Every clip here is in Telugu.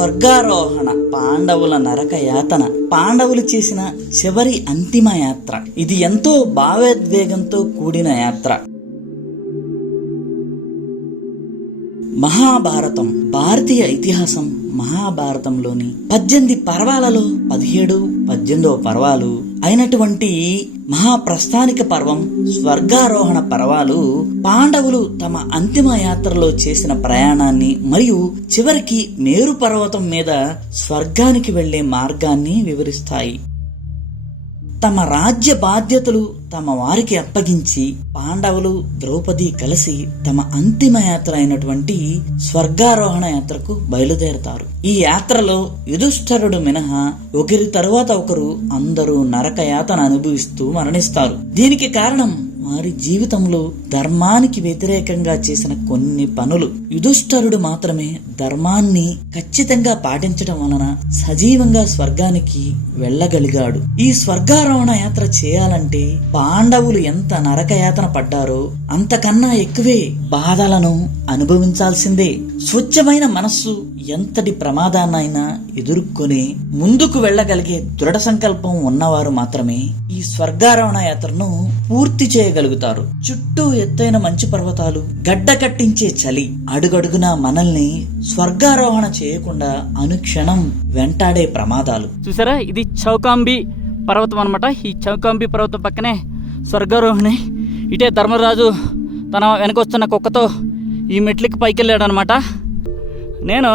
స్వర్గారోహణ పాండవుల నరక యాతన. పాండవులు చేసిన చివరి అంతిమ యాత్ర. ఇది ఎంతో భావోద్వేగంతో కూడిన యాత్ర. మహాభారతం భారతీయ ఇతిహాసం మహాభారతంలోని పద్దెనిమిది పర్వాలలో పదిహేడు పద్దెనిమిదవ పర్వాలు అయినటువంటి మహాప్రస్థానిక పర్వం స్వర్గారోహణ పర్వాలు పాండవులు తమ అంతిమ యాత్రలో చేసిన ప్రయాణాన్ని మరియు చివరికి మేరు పర్వతం మీద స్వర్గానికి వెళ్ళే మార్గాన్ని వివరిస్తాయి. తమ రాజ్య బాధ్యతలు తమ వారికి అప్పగించి పాండవులు ద్రౌపది కలిసి తమ అంతిమ యాత్ర అయినటువంటి స్వర్గారోహణ యాత్రకు బయలుదేరతారు. ఈ యాత్రలో యుధిష్ఠరుడు మినహా ఒకరి తరువాత ఒకరు అందరూ నరక యాతన అనుభవిస్తూ మరణిస్తారు. దీనికి కారణం వారి జీవితంలో ధర్మానికి వ్యతిరేకంగా చేసిన కొన్ని పనులు. యుధిష్ఠరుడు మాత్రమే ధర్మాన్ని ఖచ్చితంగా పాటించడం వలన సజీవంగా స్వర్గానికి వెళ్ళగలిగాడు. ఈ స్వర్గారోహణ యాత్ర చేయాలంటే పాండవులు ఎంత నరకయాతన పడ్డారో అంతకన్నా ఎక్కువే బాధలను అనుభవించాల్సిందే. స్వచ్ఛమైన మనస్సు ఎంతటి ప్రమాదాన్నైనా ఎదుర్కొని ముందుకు వెళ్ళగలిగే దృఢ సంకల్పం ఉన్నవారు మాత్రమే ఈ స్వర్గారోహణ యాత్రను పూర్తి చేయ చేయగలుగుతారు. చుట్టూ ఎత్తైన మంచు పర్వతాలు గడ్డ కట్టించే చలి అడుగడుగునా మనల్ని స్వర్గారోహణ చేయకుండా అనుక్షణం వెంటాడే ప్రమాదాలు. చూసారా? ఇది చౌకాంబి పర్వతం అనమాట ఈ చౌకాంబి పర్వతం పక్కనే స్వర్గారోహిణి ఇటే ధర్మరాజు తన వెనకొస్తున్న కుక్కతో ఈ మెట్లకి పైకి వెళ్ళాడు అనమాట నేను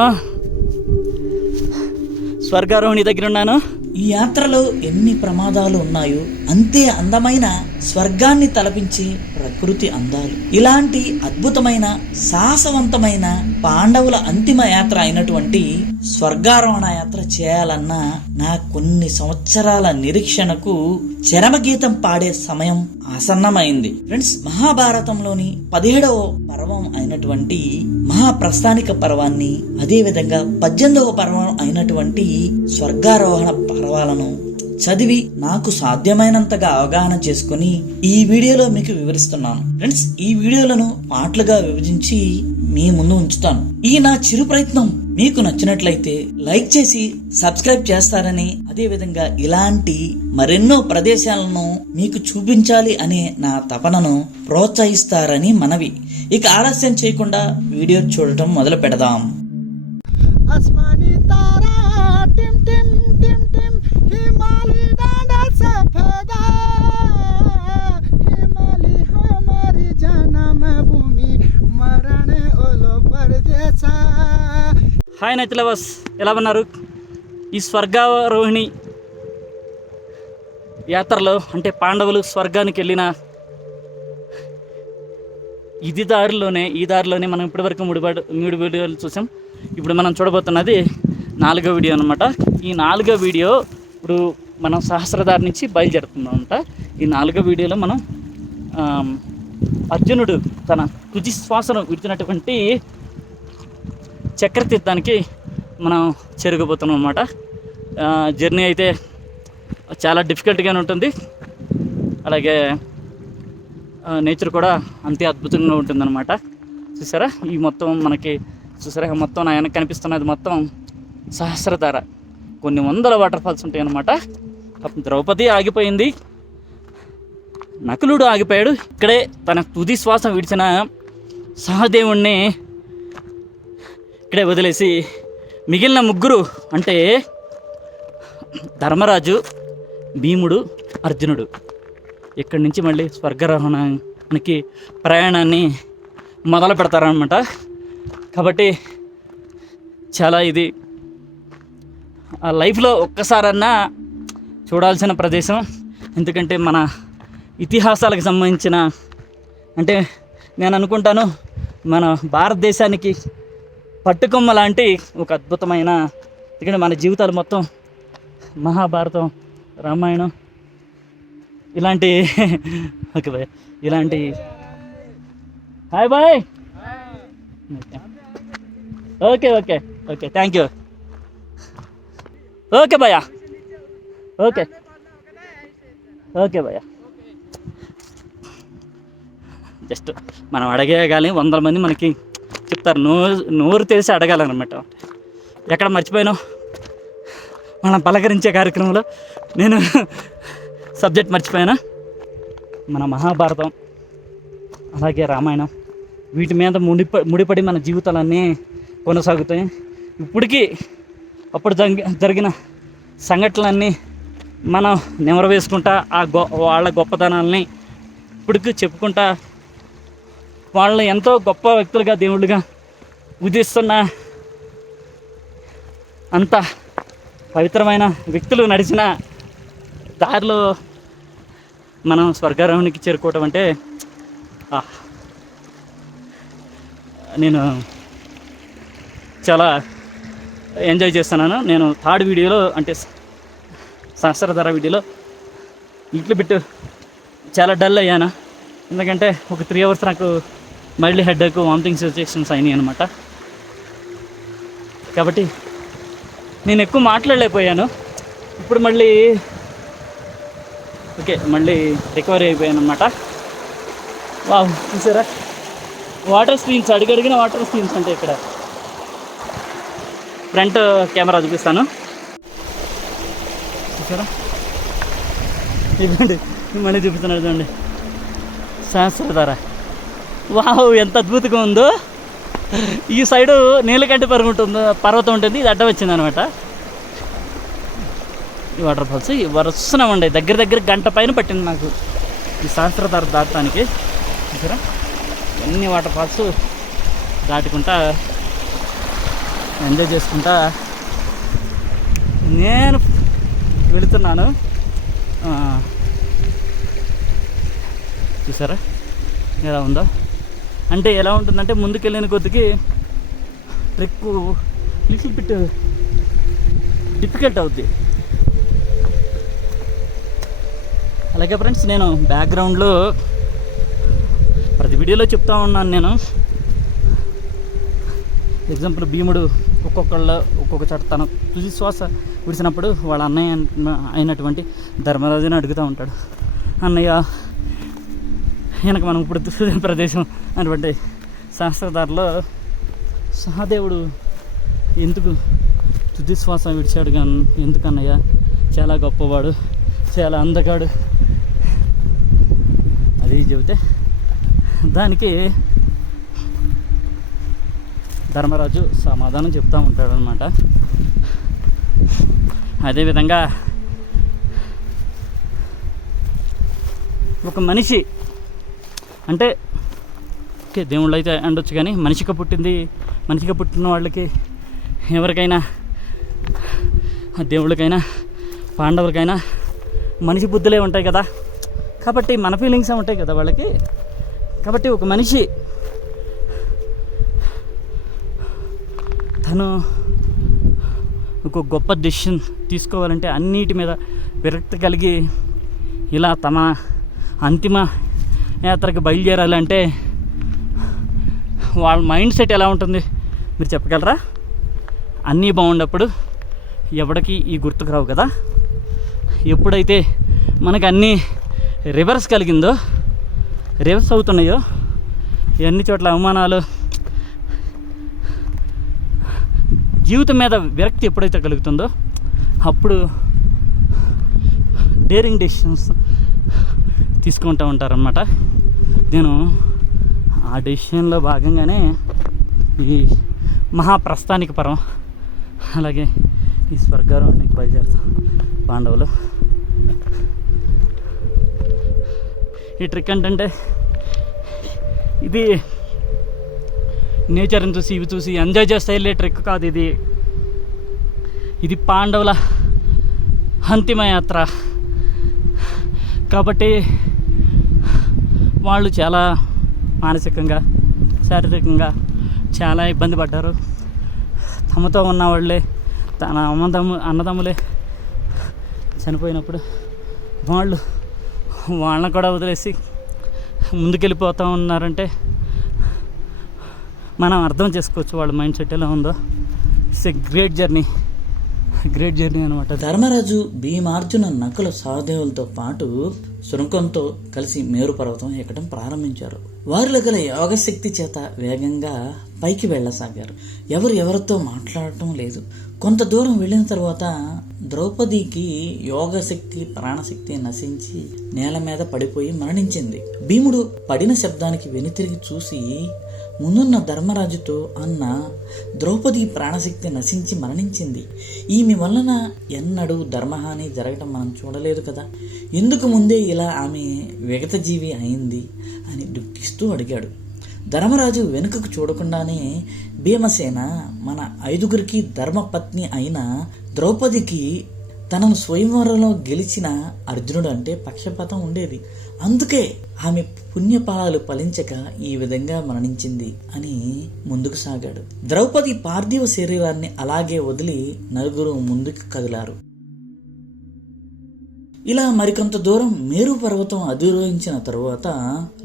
స్వర్గారోహిణి దగ్గర ఉన్నాను ఈ యాత్రలో ఎన్ని ప్రమాదాలు ఉన్నాయో అంతే అందమైన స్వర్గాన్ని తలపించే ప్రకృతి అందాలు. ఇలాంటి అద్భుతమైన సాహసవంతమైన పాండవుల అంతిమ యాత్ర అయినటువంటి స్వర్గారోహణ యాత్ర చేయాలన్న నా కొన్ని సంవత్సరాల నిరీక్షణకు చరమగీతం పాడే సమయం ఆసన్నమైంది. ఫ్రెండ్స్ మహాభారతంలోని పదిహేడవ పర్వం అయినటువంటి మహాప్రస్థానిక పర్వాన్ని అదేవిధంగా పద్దెనిమిదవ పర్వం అయినటువంటి స్వర్గారోహణ పర్వాలను చదివి నాకు సాధ్యమైనంతగా అవగాహన చేసుకుని ఈ వీడియోలో మీకు వివరిస్తున్నాను. ఫ్రెండ్స్ ఈ వీడియోలను పాటలుగా విభజించి మీ ముందు ఉంచుతాను. ఈ నా చిరు ప్రయత్నం. మీకు నచ్చినట్లయితే లైక్ చేసి సబ్స్క్రైబ్ చేస్తారని అదే విధంగా ఇలాంటి మరెన్నో ప్రదేశాలను మీకు చూపించాలి అనే నా తపనను ప్రోత్సహిస్తారని మనవి. ఇక ఆలస్యం చేయకుండా వీడియో చూడటం మొదలు పెడదాం. टिम हिमालय डांडा सफेदा हिमालय हमारी जन्म भूमि मरण ओलो परदेसा హాయ్ నైత్ లవర్స్ ఎలా ఉన్నారు ఈ స్వర్గారోహిణి యాత్రలో అంటే పాండవులు స్వర్గానికి వెళ్ళిన ఇది దారిలోనే ఈ దారిలోనే మనం ఇప్పటివరకు మూడు వాడు- మూడు వీడియోలు చూసాం ఇప్పుడు మనం చూడబోతున్నది నాలుగో వీడియో అనమాట ఈ నాలుగో వీడియో ఇప్పుడు మనం సహస్రదారి నుంచి బయలుదేరుతున్నాం అనమాట ఈ నాలుగో వీడియోలో మనం అర్జునుడు తన తుది శ్వాసను విడిచినటువంటి చక్రతీర్థానికి మనం చేరుకోబోతున్నాం అనమాట జర్నీ అయితే చాలా డిఫికల్ట్గానే ఉంటుంది. అలాగే నేచర్ కూడా అంతే అద్భుతంగా ఉంటుందన్నమాట. చూసారా? ఈ మొత్తం మనకి చూసారా? మొత్తం నా కనిపిస్తున్నది మొత్తం సహస్రధార. కొన్ని వందల వాటర్ ఫాల్స్ ఉంటాయి అన్నమాట ద్రౌపది ఆగిపోయింది. నకులుడు ఆగిపోయాడు. ఇక్కడే తన తుది శ్వాస విడిచిన సహదేవుణ్ణి ఇక్కడే వదిలేసి మిగిలిన ముగ్గురు అంటే ధర్మరాజు భీముడు అర్జునుడు. ఇక్కడి నుంచి మళ్ళీ స్వర్గరోహణానికి ప్రయాణాన్ని మొదలు పెడతారనమాట కాబట్టి చాలా ఇది లైఫ్లో ఒక్కసారన్నా చూడాల్సిన ప్రదేశం. ఎందుకంటే మన ఇతిహాసాలకు సంబంధించిన అంటే నేను అనుకుంటాను మన భారతదేశానికి పట్టుకొమ్మ లాంటి ఒక అద్భుతమైన ఎందుకంటే మన జీవితాలు మొత్తం మహాభారతం రామాయణం ఇలాంటి ఓకే బాయ్. ఇలాంటి hi bye. Okay okay okay thank you okay భయ్యా. ఓకే. ఓకే భయ్యా. జస్ట్ మనం అడగేయగాలి వందల మంది మనకి చెప్తారు. నోరు నోరు తెలిసి అడగాలన్నమాట. ఎక్కడ మర్చిపోయాను? మనం పలకరించే కార్యక్రమంలో నేను సబ్జెక్ట్ మర్చిపోయాను? మన మహాభారతం అలాగే రామాయణం వీటి మీద ముడిప ముడిపడి మన జీవితాలన్నీ కొనసాగుతాయి. ఇప్పటికీ అప్పుడు జరిగిన సంఘటనలన్నీ మనం నెమరు వేసుకుంటా ఆ గొ వాళ్ళ గొప్పతనాలని ఇప్పటికి చెప్పుకుంటా వాళ్ళని ఎంతో గొప్ప వ్యక్తులుగా దేవుళ్ళుగా ఉదిస్తున్న అంత పవిత్రమైన వ్యక్తులు నడిచిన దారిలో మనం స్వర్గారోహణకి చేరుకోవటం అంటే నేను చాలా ఎంజాయ్ చేస్తున్నాను. నేను థర్డ్ వీడియోలో అంటే సహస్రధర వీడియోలో ఇట్లు బిట్టు చాలా డల్ అయ్యాను. ఎందుకంటే ఒక త్రీ అవర్స్ నాకు మళ్ళీ హెడ్ఏక్ వామిటింగ్ సెన్సేషన్స్ అయినాయి అనమాట కాబట్టి నేను ఎక్కువ మాట్లాడలేకపోయాను. ఇప్పుడు మళ్ళీ ఓకే మళ్ళీ రికవరీ అయిపోయాను అనమాట వావ్ చూసారా? వాటర్ స్క్రీన్స్ అడిగడిగిన వాటర్ స్క్రీన్స్ అంటే ఇక్కడ. ఫ్రంట్ కెమెరా చూపిస్తాను. చూసారా? ఇవ్వండి మళ్ళీ చూపిస్తున్నాడు చూడండి. సహస్రధార వావ్ ఎంత అద్భుతంగా ఉందో. ఈ సైడు నీలకంటి పరుగు ఉంటుంది పర్వతం ఉంటుంది ఇది అడ్డం వచ్చింది అనమాట. ఈ వాటర్ ఫాల్స్ ఈ వరుసన ఉండే దగ్గర దగ్గర గంట పైన పట్టింది నాకు ఈ సహస్రధార దాటడానికి చూసారా? ఎన్ని వాటర్ ఫాల్స్ దాటుకుంటా ఎంజాయ్ చేసుకుంటా. నేను వెళుతున్నాను. చూసారా? ఎలా ఉందో? అంటే ఎలా ఉంటుందంటే ముందుకెళ్ళిన కొద్దికి ట్రెక్ లిటిల్ బిట్ డిఫికల్ట్ అవుద్ది. అలాగే ఫ్రెండ్స్ నేను బ్యాక్గ్రౌండ్లో ప్రతి వీడియోలో చెప్తా ఉన్నాను నేను. ఎగ్జాంపుల్ భీముడు ఒక్కొక్కళ్ళు ఒక్కొక్క చోట తన తుది శ్వాస విడిచినప్పుడు వాళ్ళ అన్నయ్య అయినటువంటి ధర్మరాజుని అడుగుతూ ఉంటాడు. అన్నయ్య వెనక మనం ఇప్పుడు చూసిన ప్రదేశం అటువంటి శాస్త్రధారలో సహదేవుడు ఎందుకు తుది శ్వాస విడిచాడు కానీ ఎందుకన్నయ్య? చాలా గొప్పవాడు చాలా అందగాడు. అది చెబితే దానికి ధర్మరాజు సమాధానం చెప్తూ ఉంటాడు అనమాట అదేవిధంగా ఒక మనిషి అంటే ఓకే దేవుళ్ళు అయితే అండొచ్చు కానీ మనిషిగా పుట్టింది మనిషిగా పుట్టిన వాళ్ళకి ఎవరికైనా దేవుళ్ళకైనా పాండవులకైనా మనిషి బుద్ధులే ఉంటాయి కదా. కాబట్టి మన ఫీలింగ్స్ ఉంటాయి కదా వాళ్ళకి. కాబట్టి ఒక మనిషి తను ఒక గొప్ప డెసిషన్ తీసుకోవాలంటే అన్నిటి మీద విరక్తి కలిగి ఇలా తమ అంతిమ యాత్రకు బయలుదేరాలంటే వాళ్ళ మైండ్ సెట్ ఎలా ఉంటుంది? మీరు చెప్పగలరా? అన్నీ బాగున్నప్పుడు ఎవడికి ఈ గుర్తుకు రావు కదా? ఎప్పుడైతే మనకు అన్నీ రివర్స్ కలిగిందో రివర్స్ అవుతున్నాయో ఎన్ని చోట్ల అవమానాలు జీవితం మీద విరక్తి ఎప్పుడైతే కలుగుతుందో అప్పుడు డేరింగ్ డెసిషన్స్ తీసుకుంటూ ఉంటారనమాట నేను ఆ డెసిషన్లో భాగంగానే ఈ మహాప్రస్థానిక పరం అలాగే ఈ స్వర్గారోహణకి బయలుదేరుతాం పాండవులు. ఈ ట్రిక్ ఏంటంటే ఇది నేచర్ని చూసి ఇవి చూసి ఎంజాయ్ చేస్తే వెళ్ళే ట్రెక్ కాదు ఇది. ఇది పాండవుల అంతిమ యాత్ర. కాబట్టి వాళ్ళు చాలా మానసికంగా శారీరకంగా చాలా ఇబ్బంది పడ్డారు. తమతో ఉన్న వాళ్ళే తన అమ్మదమ్ము అన్నదమ్ములే చనిపోయినప్పుడు వాళ్ళు వాళ్ళని కూడా వదిలేసి ముందుకెళ్ళిపోతూ ఉన్నారంటే మనం అర్థం చేసుకోవచ్చు వాళ్ళ మైండ్ సెట్ ఎలా ఉందో. It's a great journey great journey అనమాట ధర్మరాజు భీమార్జున నకుల సహదేవులతో పాటు శృంఖంతో కలిసి మేరు పర్వతం ఎక్కడం ప్రారంభించారు. వారిలో గల యోగశక్తి చేత వేగంగా పైకి వెళ్ళసాగారు. ఎవరు ఎవరితో మాట్లాడటం లేదు. కొంత దూరం వెళ్ళిన తర్వాత ద్రౌపదికి యోగశక్తి ప్రాణశక్తి నశించి నేల మీద పడిపోయి మరణించింది. భీముడు పడిన శబ్దానికి వెనుతిరిగి చూసి ముందున్న ధర్మరాజుతో అన్న ద్రౌపది ప్రాణశక్తి నశించి మరణించింది. ఈమె వలన ఎన్నడూ ధర్మహాని జరగటం మనం చూడలేదు కదా. ఎందుకు ముందే ఇలా ఆమె విగతజీవి అయింది అని దుఃఖిస్తూ అడిగాడు. ధర్మరాజు వెనుకకు చూడకుండానే భీమసేన మన ఐదుగురికి ధర్మపత్ని అయిన ద్రౌపదికి తనను స్వయంవరంలో గెలిచిన అర్జునుడు అంటే పక్షపాతం ఉండేది. అందుకే ఆమె పుణ్యఫలాలు ఫలించక ఈ విధంగా మరణించింది అని ముందుకు సాగాడు. ద్రౌపది పార్థివ శరీరాన్ని అలాగే వదిలి నలుగురు ముందుకు కదిలారు. ఇలా మరికొంత దూరం మేరు పర్వతం అధిరోహించిన తరువాత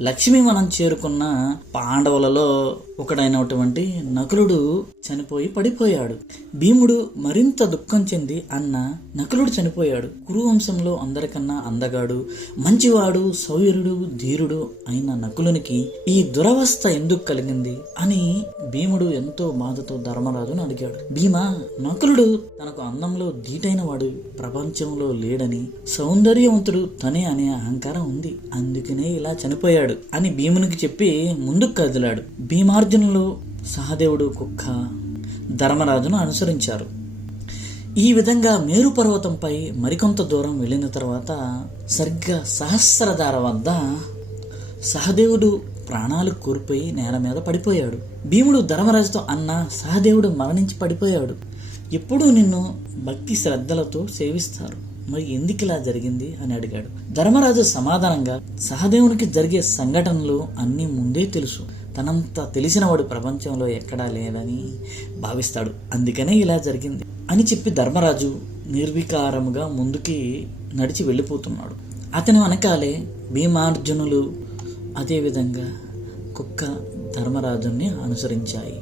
లక్ష్మీవనం చేరుకున్న పాండవులలో ఒకడైనటువంటి నకులుడు చనిపోయి పడిపోయాడు. భీముడు మరింత దుఃఖం చెంది అన్న నకులుడు చనిపోయాడు. కురువంశంలో అందరికన్నా అందగాడు మంచివాడు సౌర్యుడు ధీరుడు అయిన నకులునికి ఈ దురవస్థ ఎందుకు కలిగింది అని భీముడు ఎంతో బాధతో ధర్మరాజును అడిగాడు. భీమా నకులుడు తనకు అందంలో ధీటైన వాడు ప్రపంచంలో లేడని సౌ సౌందర్యవంతుడు తనే అనే అహంకారం ఉంది. అందుకనే ఇలా చనిపోయాడు అని భీమునికి చెప్పి ముందుకు కదిలాడు. భీమార్జునులు సహదేవుడు కుక్క ధర్మరాజును అనుసరించారు. ఈ విధంగా మేరు పర్వతంపై మరికొంత దూరం వెళ్ళిన తర్వాత సరిగ్గా సహస్రధార వద్ద సహదేవుడు ప్రాణాలు కోల్పోయి నేల మీద పడిపోయాడు. భీముడు ధర్మరాజుతో అన్న సహదేవుడు మరణించి పడిపోయాడు. ఎప్పుడూ నిన్ను భక్తి శ్రద్ధలతో సేవిస్తారు. మరి ఎందుకు ఇలా జరిగింది అని అడిగాడు. ధర్మరాజు సమాధానంగా సహదేవునికి జరిగే సంఘటనలు అన్నీ ముందే తెలుసు. తనంత తెలిసినవాడు ప్రపంచంలో ఎక్కడా లేదని భావిస్తాడు. అందుకనే ఇలా జరిగింది అని చెప్పి ధర్మరాజు నిర్వికారముగా ముందుకి నడిచి వెళ్ళిపోతున్నాడు. అతని వెనకాలే భీమార్జునులు అదేవిధంగా కుక్క ధర్మరాజుని అనుసరించాయి.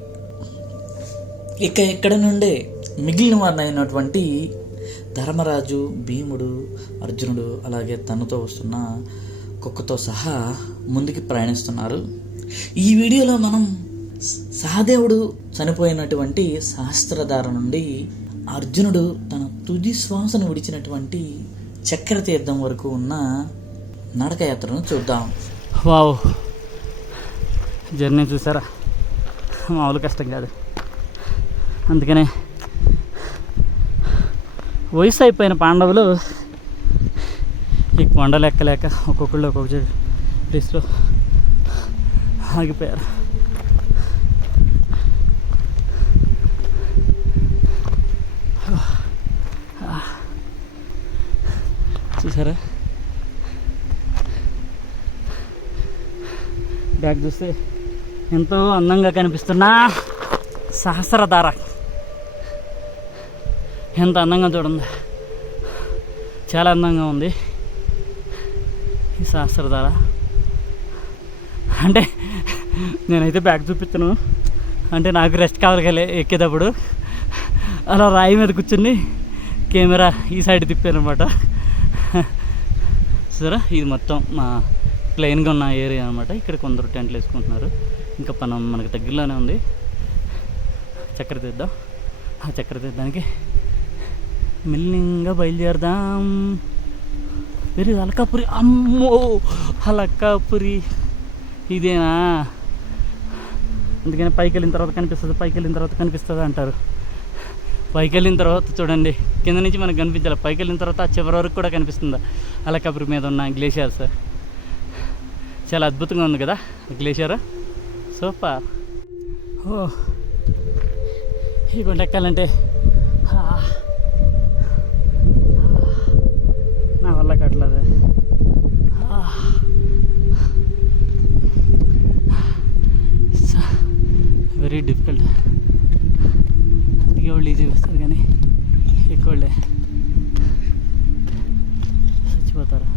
ఇక ఇక్కడ నుండే మిగిలిన వారినైనటువంటి ధర్మరాజు భీముడు అర్జునుడు అలాగే తనతో వస్తున్న కుక్కతో సహా ముందుకి ప్రయాణిస్తున్నారు. ఈ వీడియోలో మనం సహదేవుడు చనిపోయినటువంటి సహస్రధార నుండి అర్జునుడు తన తుది శ్వాసను విడిచినటువంటి చక్రతీర్థం వరకు ఉన్న నడకయాత్రను చూద్దాం. వావ్. జర్నీ చూసారా? మామూలు కష్టం కాదు. అందుకనే వయసు అయిపోయిన పాండవులు ఈ కొండలు ఎక్కలేక ఒక్కొక్కళ్ళు ఒక్కొక్క ప్లేస్లో ఆగిపోయారు. చూసారా? బ్యాగ్ చూస్తే ఎంతో అందంగా కనిపిస్తున్నా సహస్రధార ఎంత అందంగా చూడండి. చాలా అందంగా ఉంది. ఈ సహస్రధార. అంటే నేనైతే బ్యాగ్ చూపిస్తాను అంటే నాకు రెస్ట్ కావాలి కదా ఎక్కేటప్పుడు. అలా రాయి మీద కూర్చుని కెమెరా ఈ సైడ్ తిప్పాను అనమాట చూసారా ఇది మొత్తం మా ప్లెయిన్గా ఉన్న ఏరియా అనమాట ఇక్కడ కొందరు టెంట్లు వేసుకుంటున్నారు. ఇంకా మనం మనకు దగ్గరలోనే ఉంది. చక్కెర తీద్దాం ఆ చక్కెర తీద్దానికి మెల్లింగా బయలుదేరదాం. వెరీ అలకాపురి. అమ్మో అలకాపురి. ఇదేనా? అందుకని పైకి వెళ్ళిన తర్వాత కనిపిస్తుంది పైకి వెళ్ళిన తర్వాత కనిపిస్తుంది అంటారు. పైకి వెళ్ళిన తర్వాత చూడండి కింద నుంచి మనకు కనిపించాలి. పైకి వెళ్ళిన తర్వాత చివరి వరకు కూడా కనిపిస్తుంది? అలకాపురి మీద ఉన్న గ్లేషియర్స్ చాలా అద్భుతంగా ఉంది కదా గ్లేషియర్. సూపర్. ఓ ఈ కొండ ఎక్కాలంటే ఆ, నా వల్ల కట్టలేదు వెరీ డిఫికల్ట్ దిగే వాళ్ళు ఈజీగా వస్తారు కానీ ఎక్కువ వాళ్ళే చచ్చిపోతారు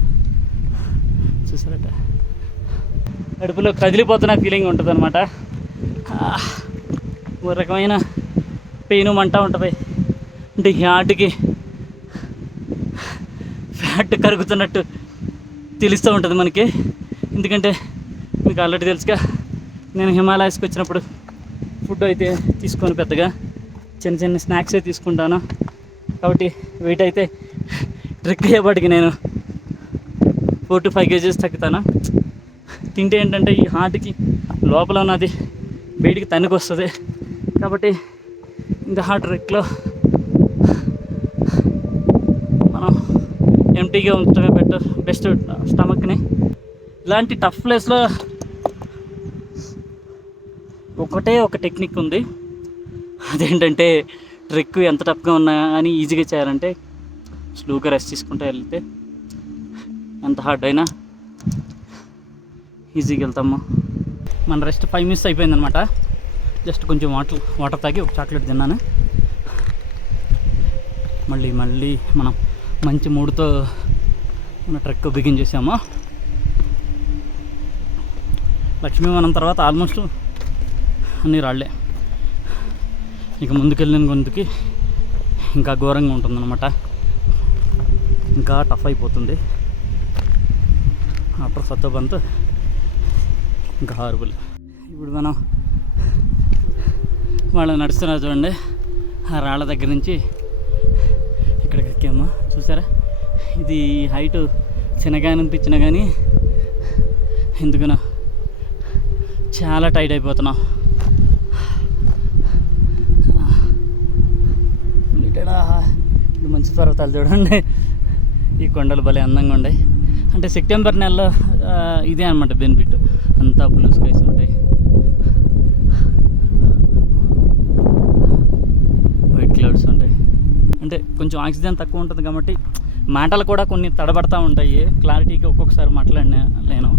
చూసారట కడుపులో కదిలిపోతున్న ఫీలింగ్ ఉంటుంది అనమాట ఓ రకమైన పెయిన్ మంట ఉంటుంది. అంటే హార్ట్కి ఫ్యాట్ కరుగుతున్నట్టు తెలుస్తూ ఉంటుంది మనకి. ఎందుకంటే మీకు ఆల్రెడీ తెలుసుగా నేను హిమాలయస్కి వచ్చినప్పుడు ఫుడ్ అయితే తీసుకోను పెద్దగా. చిన్న చిన్న స్నాక్సే తీసుకుంటాను. కాబట్టి వెయిట్ అయితే ట్రిక్ అయ్యేపాటికి నేను ఫోర్ టు ఫైవ్ కేజీస్ తగ్గుతాను. తింటే ఏంటంటే ఈ హార్ట్కి లోపల ఉన్నది బయటికి తన్నుకు వస్తుంది కాబట్టి ఇంత హార్ట్ ట్రిక్లో మనం ఎంటీగా ఉంచడమే బెటర్ బెస్ట్ స్టమక్ని. ఇలాంటి టఫ్ ప్లేస్లో ఒకటే ఒక టెక్నిక్ ఉంది. అదేంటంటే ట్రిక్ ఎంత టఫ్గా ఉన్నా అని ఈజీగా చేయాలంటే స్లోగా రెస్ట్ తీసుకుంటూ వెళ్తే ఎంత హార్డ్ అయినా ఈజీగా వెళ్తాము. మన రెస్ట్ ఫైవ్ మినిట్స్ అయిపోయిందనమాట జస్ట్ కొంచెం వాటర్ వాటర్ తాగి ఒక చాక్లెట్ తిన్నాను. మళ్ళీ మళ్ళీ మనం మంచి మూడుతో మన ట్రెక్ బిగిన్ చేసాము. లక్ష్మీవనం తర్వాత ఆల్మోస్ట్ అన్నీ రాళ్ళే ఇక ముందుకెళ్ళిన గొంతుకి ఇంకా ఘోరంగా ఉంటుందన్నమాట. ఇంకా టఫ్ అయిపోతుంది. ఆఫ్టర్ సత్తోబంత్ ఇంకా ఇప్పుడు మనం వాళ్ళు నడుస్తున్నారు చూడండి. ఆ రాళ్ళ దగ్గర నుంచి ఇక్కడికి ఎక్కాము. చూసారా? ఇది హైట్ చిన్నగా అనిపించినా కానీ ఎందుకనో చాలా టైట్ అయిపోతున్నాం. మంచి పర్వతాలు చూడండి. ఈ కొండలు భలే అందంగా ఉన్నాయి అంటే సెప్టెంబర్ నెలలో ఇదే అనమాట బెనిఫిట్. అంతా బ్లూ స్కైస్ ఉంటాయి. వైట్ క్లౌడ్స్ ఉంటాయి. అంటే కొంచెం ఆక్సిజన్ తక్కువ ఉంటుంది కాబట్టి మాటలు కూడా కొన్ని తడబడతా ఉంటాయి. క్లారిటీగా ఒక్కొక్కసారి మాట్లాడినా నేను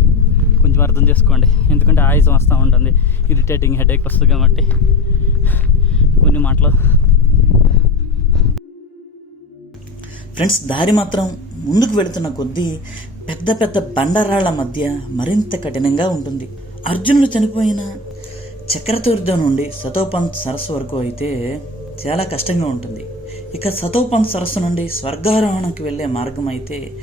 కొంచెం అర్థం చేసుకోండి. ఎందుకంటే ఆయుసం వస్తూ ఉంటుంది. ఇరిటేటింగ్ హెడేక్ వస్తుంది కాబట్టి కొన్ని మాటలు. ఫ్రెండ్స్ దారి మాత్రం ముందుకు వెళుతున్న కొద్దీ పెద్ద పెద్ద బండరాళ్ళ మధ్య మరింత కఠినంగా ఉంటుంది. అర్జునుడు చనిపోయిన చక్రతీర్థం నుండి సతోపంత్ సరస్సు వరకు అయితే చాలా కష్టంగా ఉంటుంది. ఇక సతోపంత్ సరస్సు నుండి స్వర్గారోహణకి వెళ్ళే మార్గం అయితే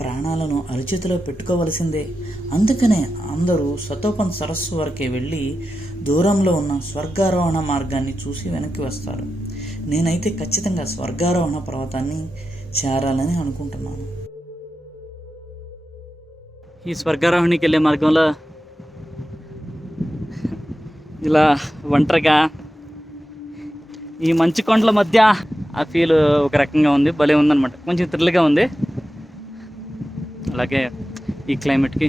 ప్రాణాలను అరిచేతిలో పెట్టుకోవలసిందే. అందుకనే అందరూ సతోపంత్ సరస్సు వరకే వెళ్ళి దూరంలో ఉన్న స్వర్గారోహణ మార్గాన్ని చూసి వెనక్కి వస్తారు. నేనైతే ఖచ్చితంగా స్వర్గారోహణ పర్వతాన్ని చేరాలని అనుకుంటున్నాను. ఈ స్వర్గారోహిణికి వెళ్ళే మార్గంలో ఇలా ఒంటరిగా ఈ మంచు కొండల మధ్య ఆ ఫీల్ ఒక రకంగా ఉంది భలే ఉందన్నమాట. కొంచెం థ్రిల్గా ఉంది. అలాగే ఈ క్లైమేట్కి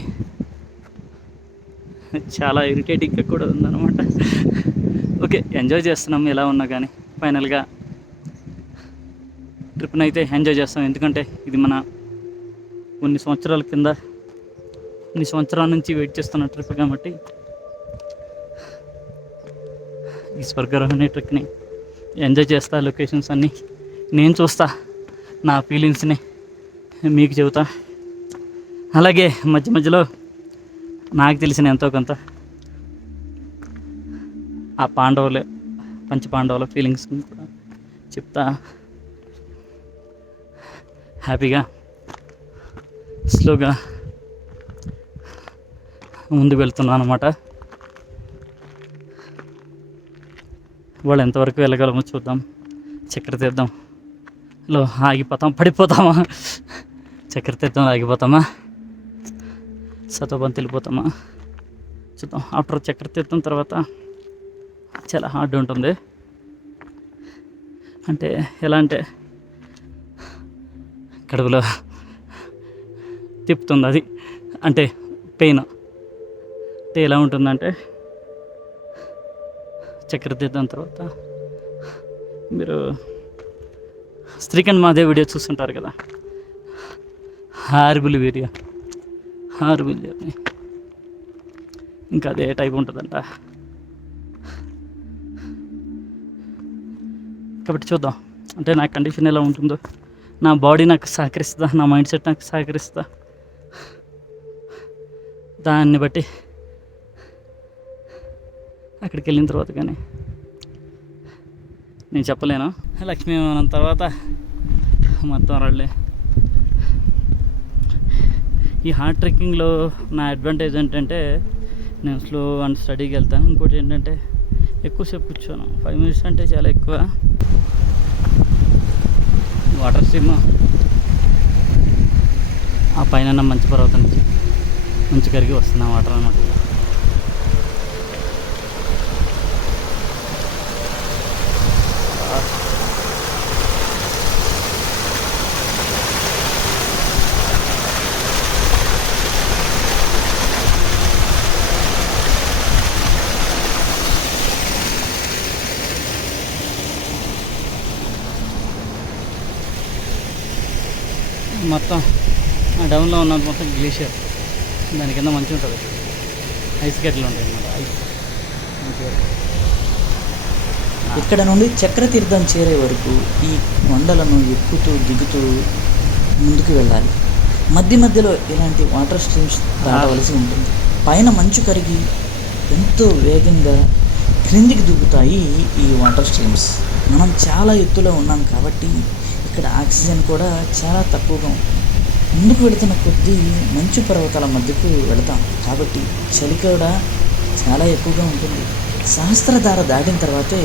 చాలా ఇరిటేటింగ్గా కూడా ఉందన్నమాట. ఓకే ఎంజాయ్ చేస్తున్నాం ఎలా ఉన్నా కానీ ఫైనల్గా ట్రిప్ని అయితే ఎంజాయ్ చేస్తాం. ఎందుకంటే ఇది మన కొన్ని సంవత్సరాల కింద కొన్ని సంవత్సరాల నుంచి వెయిట్ చేస్తున్న ట్రిప్ కాబట్టి ఈ స్వర్గరోహిణి ట్రిక్ని ఎంజాయ్ చేస్తా లొకేషన్స్ అన్నీ నేను చూస్తా నా ఫీలింగ్స్ని మీకు చెబుతా. అలాగే మధ్య మధ్యలో నాకు తెలిసిన ఎంతో కొంత ఆ పాండవులు పంచ పాండవుల ఫీలింగ్స్ కూడా చెప్తా. హ్యాపీగా స్లోగా ముందు వెళ్తున్నాను అనమాట వాళ్ళు ఎంతవరకు వెళ్ళగలమో చూద్దాం. చక్కెర తీద్దాం. లో ఆగిపోతాం. పడిపోతామా? చక్కెర తీద్దాం ఆగిపోతామా? సతోబంతి వెళ్ళిపోతామా? చూద్దాం. ఆఫ్టర్ చక్కెర తీర్థం తర్వాత చాలా హార్డ్ ఉంటుంది. అంటే ఎలా అంటే కడుపులో తిప్పుతుంది అది. అంటే పెయిన్. అంటే ఎలా ఉంటుందంటే చక్రతీర్థం తీద్దాం తర్వాత మీరు శ్రీకాంత్ మాదేవ్ వీడియో చూస్తుంటారు కదా. హార్బుల్ వీడియో. హార్బుల్ అని ఇంకా అదే టైప్ ఉంటుందంట. కాబట్టి చూద్దాం. అంటే నా కండిషన్ ఎలా ఉంటుందో. నా బాడీ నాకు సహకరిస్తుందా నా మైండ్ సెట్ నాకు సహకరిస్తుందా దాన్ని బట్టి అక్కడికి వెళ్ళిన తర్వాత కానీ. నేను చెప్పలేను? లక్ష్మీ మనం తర్వాత మొత్తం రళ్ళే ఈ హార్డ్ ట్రెక్కింగ్లో నా అడ్వాంటేజ్ ఏంటంటే నేను స్లో అండ్ స్టడీకి వెళ్తాను. ఇంకోటి ఏంటంటే ఎక్కువసేపు కూర్చోను. ఫైవ్ మినిట్స్ అంటే చాలా ఎక్కువ. వాటర్ స్ట్రీమ్ ఆ పైన మంచి పర్వతం నుంచి మంచి కరిగి వస్తుంది ఆ వాటర్ అనమాట మొత్తం ఆ డౌన్లో ఉన్నది మొత్తం గ్లేషియర్ దాని కింద మంచి ఉంటుంది. ఐస్ గడ్డలు ఉంటాయి అన్నమాట. ఐస్ మంచిగా. ఇక్కడ నుండి చక్రతీర్థం చేరే వరకు ఈ కొండలను ఎక్కుతూ దిగుతూ ముందుకు వెళ్ళాలి. మధ్య మధ్యలో ఇలాంటి వాటర్ స్ట్రీమ్స్ దాటవలసి ఉంటుంది. పైన మంచు కరిగి ఎంతో వేగంగా క్రిందికి దూకుతాయి ఈ వాటర్ స్ట్రీమ్స్. మనం చాలా ఎత్తులో ఉన్నాం కాబట్టి ఇక్కడ ఆక్సిజన్ కూడా చాలా తక్కువగా ఉంది. ముందుకు వెళుతున్న కొద్దీ మంచు పర్వతాల మధ్యకు వెళతాం. కాబట్టి చలి కూడా చాలా ఎక్కువగా ఉంటుంది. సహస్రధార దాటిన తర్వాతే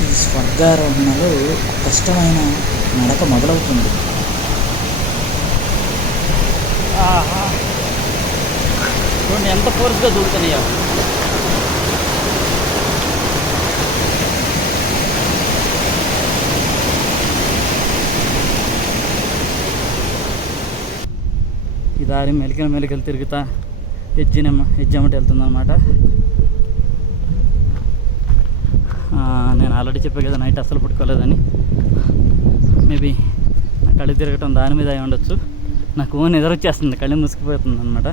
ఈ స్వర్గారోహణలో కష్టమైన నడక మొదలవుతుంది. ఆహా. చూడండి ఎంత ఫోర్స్గా దూకుతున్నాయో. ఈ దారి మెలికలు మెలికలు తిరుగుతా ఎజ్జిన ఎజ్జమ్మటి వెళ్తుందనమాట నేను ఆల్రెడీ చెప్పే కదా నైట్ అసలు పుట్టుకోలేదని. మేబీ నా కళ్ళు తిరగటం దాని మీద అయి ఉండొచ్చు. నాకు ఓన్ ఎదురొచ్చేస్తుంది కళ్ళు ముసుకుపోతుంది అనమాట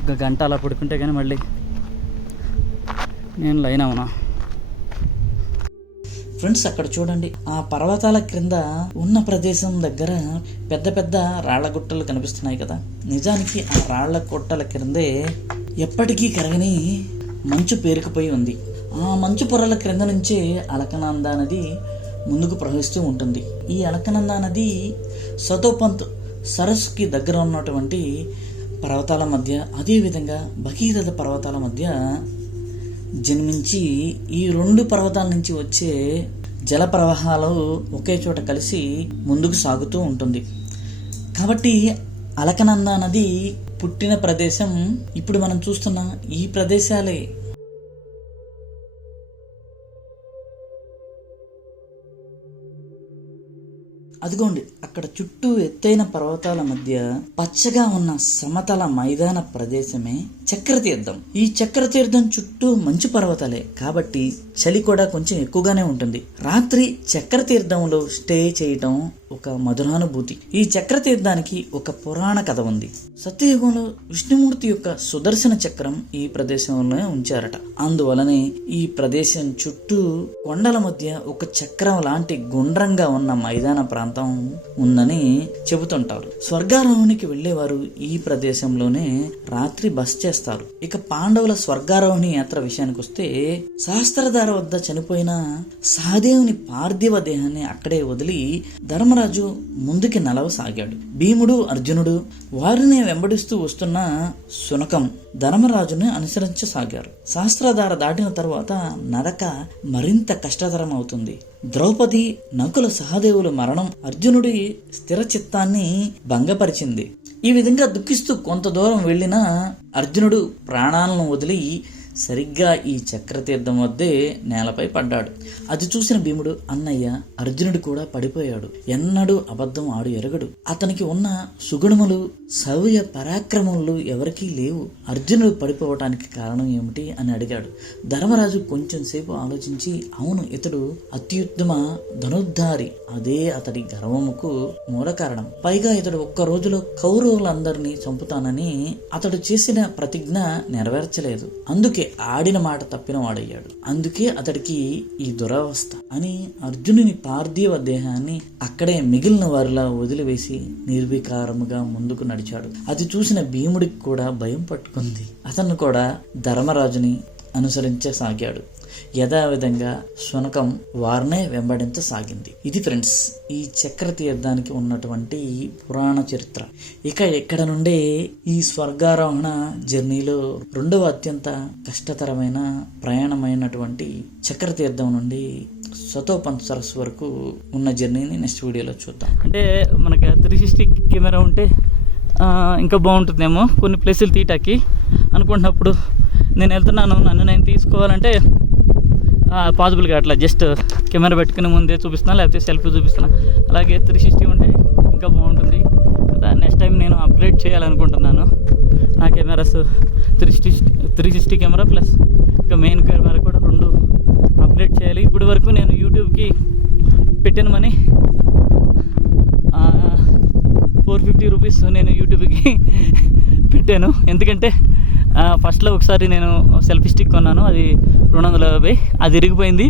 ఒక గంట అలా పడుకుంటే కానీ మళ్ళీ నేను లైన్ అవునా? ఫ్రెండ్స్ అక్కడ చూడండి. ఆ పర్వతాల క్రింద ఉన్న ప్రదేశం దగ్గర పెద్ద పెద్ద రాళ్ళ గుట్టలు కనిపిస్తున్నాయి కదా. నిజానికి ఆ రాళ్ళ గుట్టల క్రిందే ఎప్పటికీ కరగని మంచు పేరుకుపోయి ఉంది. ఆ మంచు పొరల క్రింద నుంచే అలకనంద నది ముందుకు ప్రవహిస్తూ ఉంటుంది. ఈ అలకనంద నది సతోపంత్ సరస్సుకి దగ్గర ఉన్నటువంటి పర్వతాల మధ్య అదేవిధంగా భగీరథ పర్వతాల మధ్య జన్మించి ఈ రెండు పర్వతాల నుంచి వచ్చే జల ప్రవాహాలు ఒకే చోట కలిసి ముందుకు సాగుతూ ఉంటుంది. కాబట్టి అలకనంద నది పుట్టిన ప్రదేశం ఇప్పుడు మనం చూస్తున్న ఈ ప్రదేశాలే. అదిగోండి అక్కడ చుట్టూ ఎత్తైన పర్వతాల మధ్య పచ్చగా ఉన్న సమతల మైదాన ప్రదేశమే చక్రతీర్థం. ఈ చక్రతీర్థం చుట్టూ మంచు పర్వతాలే కాబట్టి చలి కూడా కొంచెం ఎక్కువగానే ఉంటుంది. రాత్రి చక్రతీర్థంలో స్టే చేయటం ఒక మధురానుభూతి. ఈ చక్రతీర్థానికి ఒక పురాణ కథ ఉంది. సత్యయుగంలో విష్ణుమూర్తి యొక్క సుదర్శన చక్రం ఈ ప్రదేశంలోనే ఉంచారట. అందువలనే ఈ ప్రదేశం చుట్టూ కొండల మధ్య ఒక చక్రం లాంటి గుండ్రంగా ఉన్న మైదాన ప్రాంతం ఉందని చెబుతుంటారు. స్వర్గారోహణికి వెళ్ళేవారు ఈ ప్రదేశంలోనే రాత్రి బస చేస్తారు. ఇక పాండవుల స్వర్గారోహణి యాత్ర విషయానికి వస్తే సహస్రధార వద్ద చనిపోయిన సహదేవుని పార్థివ దేహాన్ని అక్కడే వదిలి ధర్మరాజు ముందుకి నలవసాగాడు భీముడు అర్జునుడు వారిని వెంబడిస్తూ వస్తున్న శునకం ధర్మరాజుని అనుసరించసాగారు. సహస్రధార దాటిన తర్వాత నడక మరింత కష్టతరం అవుతుంది ద్రౌపది నకుల సహదేవుల మరణం అర్జునుడి స్థిర చిత్తాన్ని భంగపరిచింది. ఈ విధంగా దుఃఖిస్తూ కొంత దూరం వెళ్ళినా అర్జునుడు ప్రాణాలను వదిలి సరిగ్గా ఈ చక్రతీర్థం వద్దే నేలపై పడ్డాడు. అది చూసిన భీముడు అన్నయ్య అర్జునుడు కూడా పడిపోయాడు. ఎన్నడూ అబద్ధం ఆడు ఎరగడు. అతనికి ఉన్న సుగుణములు శౌర్య పరాక్రమములు ఎవరికీ లేవు. అర్జునుడు పడిపోవటానికి కారణం ఏమిటి? అని అడిగాడు. ధర్మరాజు కొంచెం సేపు ఆలోచించి అవును ఇతడు అత్యుత్తమ ధనుర్ధారి. అదే అతడి గర్వముకు మూల కారణం. పైగా ఇతడు ఒక్క రోజులో కౌరవులందరినీ చంపుతానని అతడు చేసిన ప్రతిజ్ఞ నెరవేర్చలేదు. అందుకే ఆడిన మాట తప్పిన వాడయ్యాడు. అందుకే అతడికి ఈ దురవస్థ. అని అర్జునుని పార్థివ దేహాన్ని అక్కడే మిగిలిన వారిలా వదిలివేసి నిర్వికారముగా ముందుకు నడిచాడు. అది చూసిన భీముడికి కూడా భయం పట్టుకుంది. అతను కూడా ధర్మరాజుని అనుసరించసాగాడు. యథావిధంగా శునకం వారినే వెంబడించసాగింది. ఇది ఫ్రెండ్స్ ఈ చక్ర తీర్థానికి ఉన్నటువంటి పురాణ చరిత్ర. ఇక ఇక్కడ నుండే ఈ స్వర్గారోహణ జర్నీలో రెండవ అత్యంత కష్టతరమైన ప్రయాణమైనటువంటి చక్ర తీర్థం నుండి సతోపంత సరస్సు వరకు ఉన్న జర్నీని నెక్స్ట్ వీడియోలో చూద్దాం. అంటే మనకి త్రీ సిక్స్టీ కెమెరా ఉంటే ఇంకా బాగుంటుందేమో. కొన్ని ప్లేసులు తీయటాకి అనుకుంటున్నప్పుడు నేను వెళ్తున్నాను. నన్ను నేను తీసుకోవాలంటే పాసిబుల్గా అట్లా జస్ట్ కెమెరా పెట్టుకుని ముందే చూపిస్తున్నా లేకపోతే సెల్ఫీ చూపిస్తున్నా. అలాగే త్రీ సిక్స్టీ ఉంటే ఇంకా బాగుంటుంది. నెక్స్ట్ టైం నేను అప్గ్రేడ్ చేయాలనుకుంటున్నాను. నా cameras three sixty three sixty camera plus ఇంకా మెయిన్ కెమెరా కూడా రెండు అప్గ్రేడ్ చేయాలి. ఇప్పటి వరకు నేను యూట్యూబ్కి పెట్టిన మనీ ఫోర్ ఫిఫ్టీ రూపీస్ నేను యూట్యూబ్కి పెట్టాను. ఎందుకంటే ఫస్ట్లో ఒకసారి నేను సెల్ఫీ స్టిక్ కొన్నాను అది రెండు వందల యాభై. అది ఇరిగిపోయింది.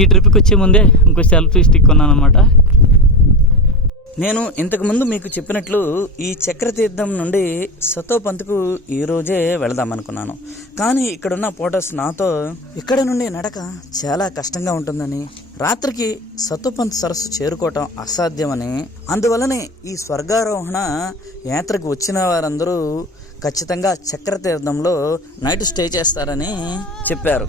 ఈ ట్రిప్కి వచ్చే ముందే ఇంకో సెల్ఫీ స్టిక్ కొన్నాను అనమాట నేను ఇంతకుముందు మీకు చెప్పినట్లు ఈ చక్రతీర్థం నుండి సతోపంత్కు ఈ రోజే వెళదాం అనుకున్నాను. కానీ ఇక్కడున్న ఫోటోస్ నాతో ఇక్కడ నుండి నడక చాలా కష్టంగా ఉంటుందని రాత్రికి సతోపంత్ సరస్సు చేరుకోవటం అసాధ్యమని అందువలనే ఈ స్వర్గారోహణ యాత్రకు వచ్చిన వారందరూ ఖచ్చితంగా చక్రతీర్థంలో నైట్ స్టే చేస్తారని చెప్పారు.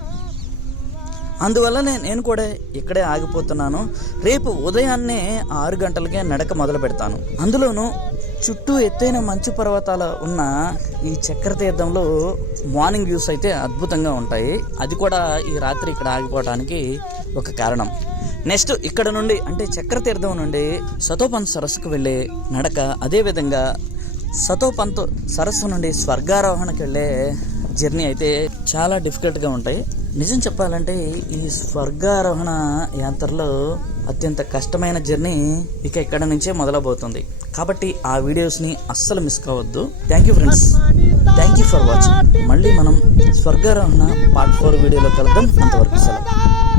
అందువల్లనే నేను కూడా ఇక్కడే ఆగిపోతున్నాను. రేపు ఉదయాన్నే ఆరు గంటలకే నడక మొదలు పెడతాను. అందులోనూ చుట్టూ ఎత్తైన మంచు పర్వతాల ఉన్న ఈ చక్రతీర్థంలో మార్నింగ్ వ్యూస్ అయితే అద్భుతంగా ఉంటాయి. అది కూడా ఈ రాత్రి ఇక్కడ ఆగిపోవడానికి ఒక కారణం. నెక్స్ట్ ఇక్కడ నుండి అంటే చక్రతీర్థం నుండి సతోపన్ సరస్సుకు వెళ్ళే నడక అదేవిధంగా సతోపంత్ సరస్సు నుండి స్వర్గారోహణకి వెళ్ళే జర్నీ అయితే చాలా డిఫికల్ట్గా ఉంటాయి. నిజం చెప్పాలంటే ఈ స్వర్గారోహణ యాత్రలో అత్యంత కష్టమైన జర్నీ ఇక ఇక్కడ నుంచే మొదలబోతుంది. కాబట్టి ఆ వీడియోస్ని అస్సలు మిస్ కావద్దు. Thank you friends. Thank you for watching. మళ్ళీ మనం స్వర్గారోహణ పార్ట్ ఫోర్ వీడియోలో కలుద్దాం. అంతవరకు సెలవు.